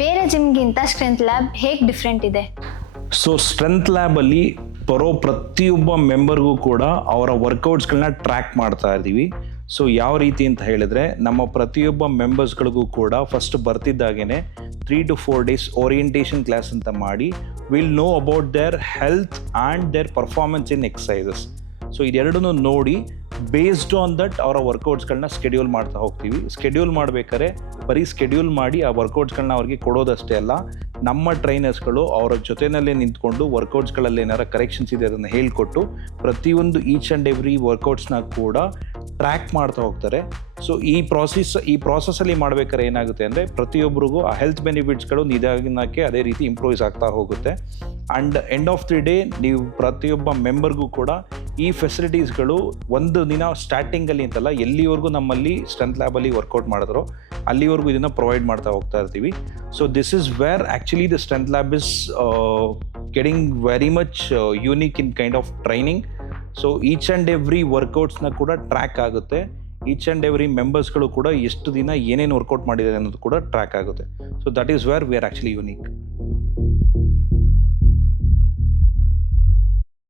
ಬೇರೆ ಜಿಮ್ಗಿಂತ strength lab ಹೇಗೆ different ಇದೆ? ಸೊ ಸ್ಟ್ರೆಂತ್ ಲ್ಯಾಬಲ್ಲಿ ಬರೋ ಪ್ರತಿಯೊಬ್ಬ ಮೆಂಬರ್ಗೂ ಕೂಡ ಅವರ ವರ್ಕೌಟ್ಸ್ಗಳನ್ನ ಟ್ರ್ಯಾಕ್ ಮಾಡ್ತಾ ಇದ್ದೀವಿ. ಸೊ ಯಾವ ರೀತಿ ಅಂತ ಹೇಳಿದ್ರೆ, ನಮ್ಮ ಪ್ರತಿಯೊಬ್ಬ ಮೆಂಬರ್ಸ್ಗಳಿಗೂ ಕೂಡ ಫಸ್ಟ್ ಬರ್ತಿದ್ದಾಗೇ 3 to 4 days ಓರಿಯೆಂಟೇಷನ್ ಕ್ಲಾಸ್ ಅಂತ ಮಾಡಿ will know about their health and their performance in exercises. So ಇದೆರಡನ್ನೂ ನೋಡಿ ಬೇಸ್ಡ್ ಆನ್ ದಟ್ ಅವರ ವರ್ಕೌಟ್ಸ್ಗಳನ್ನ ಸ್ಕೆಡ್ಯೂಲ್ ಮಾಡ್ತಾ ಹೋಗ್ತೀವಿ. ಸ್ಕೆಡ್ಯೂಲ್ ಮಾಡಬೇಕಾದ್ರೆ ಬರೀ ಸ್ಕೆಡ್ಯೂಲ್ ಮಾಡಿ ಆ ವರ್ಕೌಟ್ಸ್ಗಳನ್ನ ಅವ್ರಿಗೆ ಕೊಡೋದಷ್ಟೇ ಅಲ್ಲ, ನಮ್ಮ ಟ್ರೈನರ್ಸ್ಗಳು ಅವರ ಜೊತೆಯಲ್ಲೇ ನಿಂತ್ಕೊಂಡು ವರ್ಕೌಟ್ಸ್ಗಳಲ್ಲಿ ಏನಾರ ಕರೆಕ್ಷನ್ಸ್ ಇದೆ ಅದನ್ನು ಹೇಳಿಕೊಟ್ಟು ಪ್ರತಿಯೊಂದು ಈಚ್ ಆ್ಯಂಡ್ ಎವ್ರಿ ವರ್ಕೌಟ್ಸ್ನ ಕೂಡ ಟ್ರ್ಯಾಕ್ ಮಾಡ್ತಾ ಹೋಗ್ತಾರೆ. ಸೊ ಈ ಪ್ರಾಸೆಸ್ಸಲ್ಲಿ ಮಾಡ್ಬೇಕಾದ್ರೆ ಏನಾಗುತ್ತೆ ಅಂದರೆ, ಪ್ರತಿಯೊಬ್ಬರಿಗೂ ಆ ಹೆಲ್ತ್ ಬೆನಿಫಿಟ್ಸ್ಗಳು ನಿಧಾನಕ್ಕೆ ಅದೇ ರೀತಿ ಇಂಪ್ರೂವ್ಸ್ ಆಗ್ತಾ ಹೋಗುತ್ತೆ. And end of the day ನೀವು ಪ್ರತಿಯೊಬ್ಬ ಮೆಂಬರ್ಗೂ ಕೂಡ ಈ ಫೆಸಿಲಿಟೀಸ್ಗಳು ಒಂದು ದಿನ ಸ್ಟಾರ್ಟಿಂಗಲ್ಲಿ ಅಂತಲ್ಲ, ಎಲ್ಲಿವರೆಗೂ ನಮ್ಮಲ್ಲಿ ಸ್ಟ್ರೆಂತ್ ಲ್ಯಾಬಲ್ಲಿ ವರ್ಕೌಟ್ ಮಾಡಿದ್ರೋ ಅಲ್ಲಿವರೆಗೂ ಇದನ್ನು ಪ್ರೊವೈಡ್ ಮಾಡ್ತಾ ಹೋಗ್ತಾ ಇರ್ತೀವಿ. So this is where actually the strength lab is getting very much unique in kind of training. So each and every ವರ್ಕೌಟ್ಸ್ನ ಕೂಡ ಟ್ರ್ಯಾಕ್ ಆಗುತ್ತೆ. ಈಚ್ ಆ್ಯಂಡ್ ಎವ್ರಿ ಮೆಂಬರ್ಸ್ಗಳು ಕೂಡ ಎಷ್ಟು ದಿನ ಏನೇನು ವರ್ಕೌಟ್ ಮಾಡಿದ್ದಾರೆ ಅನ್ನೋದು ಕೂಡ ಟ್ರ್ಯಾಕ್ ಆಗುತ್ತೆ. So that is where we are actually unique.